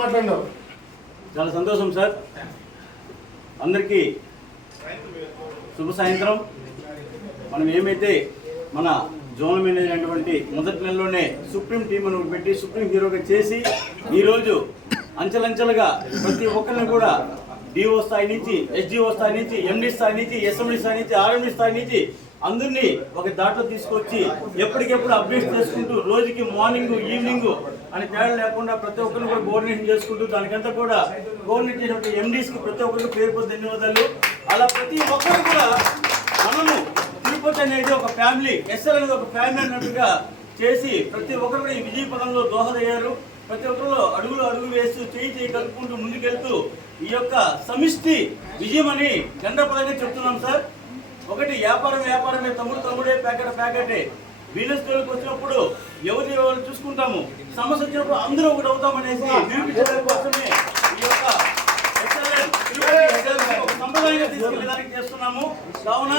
మాట్లాడినావు. చాలా సంతోషం సార్. అందరికీ శుభ సాయంత్రం. మనం ఏమైతే మన జోనల్ మేనేజర్ అయినటువంటి మొదటి నెలలోనే సుప్రీం టీం అని పెట్టి సుప్రీం హీరోగా చేసి ఈరోజు అంచెలంచెలుగా ప్రతి ఒక్కరిని కూడా డిఓ స్థాయి నుంచి, ఎస్డిఓ స్థాయి నుంచి, ఎండి స్థాయి నుంచి, ఎస్ఎండి స్థాయి నుంచి, ఆర్ఎండి స్థాయి నుంచి అందరినీ ఒక దాంట్లో తీసుకొచ్చి ఎప్పటికెప్పుడు అప్డేట్ చేసుకుంటూ రోజుకి మార్నింగ్ ఈవినింగ్ అని తేడా లేకుండా ప్రతి ఒక్కరిని కూడా కోఆర్డినేషన్ చేసుకుంటూ దానికంతా కూడా కోఆర్డినేట్ చేసినటువంటి ఎండీస్కి ప్రతి ఒక్కరికి పేరు ధన్యవాదాలు. అలా ప్రతి ఒక్కరు కూడా మనము తిరుపతి అనేది ఒక ఫ్యామిలీ, ఎస్ఎల్ అనేది ఒక ఫ్యామిలీ అన్నట్టుగా చేసి ప్రతి ఒక్కరు కూడా ఈ విజయ పదంలో దోహదయ్యారు. ప్రతి ఒక్కరు అడుగు వేస్తూ చేయి కలుపుకుంటూ ముందుకెళ్తూ ఈ యొక్క సమిష్టి విజయం అని గంటపదంగా చెప్తున్నాం సార్. ఒకటి వ్యాపారమే, తమ్ముడే, ప్యాకెటే. బిజినెస్ జోలికి వచ్చినప్పుడు ఎవరు చూసుకుంటాము, సమస్య వచ్చినప్పుడు అందరూ ఒకటి అవుతామనేసి నిరూపించడం కోసమే ఈ యొక్క సంప్రదాయంగా తీసుకెళ్ళడానికి చేస్తున్నాము. కావున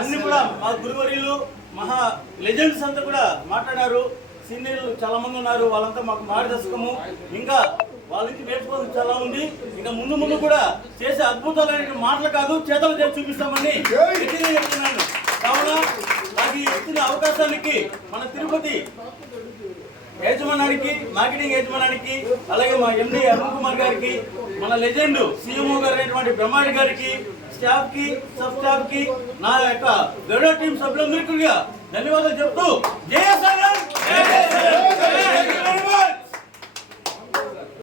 అన్ని కూడా మా గురువర్యులు, మహా లెజెండ్స్ అంతా కూడా మాట్లాడారు. సీనియర్లు చాలా మంది ఉన్నారు, వాళ్ళంతా మాకు మార్గదర్శకము. ఇంకా వాళ్ళ నుంచి నేర్చుకోవడం చాలా ఉంది. ఇంకా ముందు కూడా చేసే అద్భుతాలైన మాటలు కాదు, చేతలు చేసి చూపిస్తామని చెప్తున్నాను. కావున నాకు ఇచ్చిన అవకాశానికి మన తిరుపతి యాజమాన్యానికి, మార్కెటింగ్ యాజమాన్యానికి, అలాగే మా ఎండి అరుణ్ కుమార్ గారికి, మన లెజెండ్ సిఎంఓ గారు అయినటువంటి బ్రహ్మాడి గారికి, స్టాఫ్ కి, సబ్ స్టాఫ్ కి, నా యొక్క గరుడ టీం సభ్యులందరికీ ధన్యవాదాలు చెప్తూ జయ